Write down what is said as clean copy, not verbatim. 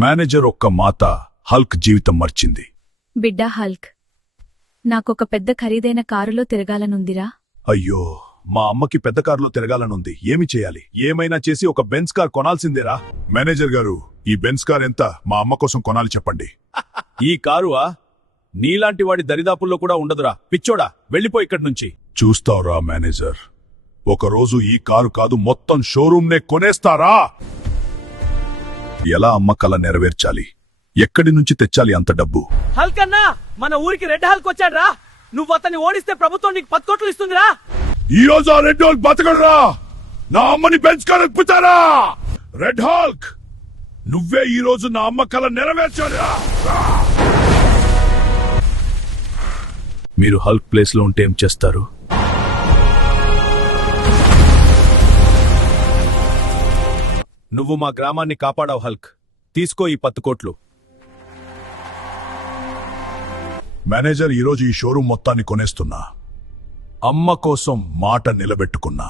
Manager ఒక్క మాత Hulk జీవితం మార్చింది. బిడ్డా హల్క్, నాకొక పెద్ద ఖరీదైన కారులో తిరగాలనుందిరా. అయ్యో, మా అమ్మకి పెద్ద కారులో తిరగాలనుంది. ఏమి చేయాలి? ఏమైనా చేసి ఒక బెన్స్ కార్ కొనాల్సిందేరా. మేనేజర్ గారు, ఈ బెన్స్ కార్ ఎంత? మా అమ్మ కోసం కొనాలి చెప్పండి. ఈ కారువా? నీలాంటి వాడి దరిదాపుల్లో కూడా ఉండదురా. పిచ్చోడా, వెళ్ళిపో ఇక్కడి నుంచి. చూస్తావురా మేనేజర్, ఒకరోజు ఈ కారు కాదు మొత్తం షోరూంనే కొనేస్తారా? ఎలా అమ్మ కల నెరవేర్చాలి? ఎక్కడి నుంచి తెచ్చాలి అంత డబ్బు? హల్క్ అన్నా, మన ఊరికి రెడ్ హల్క్ వచ్చాడ్రా. నువ్వు అతన్ని ఓడిస్తే ప్రభుత్వం నీకు 10 కోట్లు ఇస్తుందిరా. ఈ రోజు ఆ రెడ్ హాల్క్ బతకడరా. నా అమ్మని బెంచ్ కార్ ఎక్కుతారా? రెడ్ హాల్క్, నువ్వే ఈ రోజు నా అమ్మ కల నెరవేర్చాలా? మీరు హల్క్ ప్లేస్ లో ఉంటే ఏం చేస్తారు? నువ్వు మా గ్రామాన్ని కాపాడావు హల్క్. తీసుకో ఈ 10 కోట్లు. మేనేజర్, ఈ రోజు ఈ షోరూం మొత్తాన్ని కొనేస్తున్నా. అమ్మ కోసం మాట నిలబెట్టుకున్నా.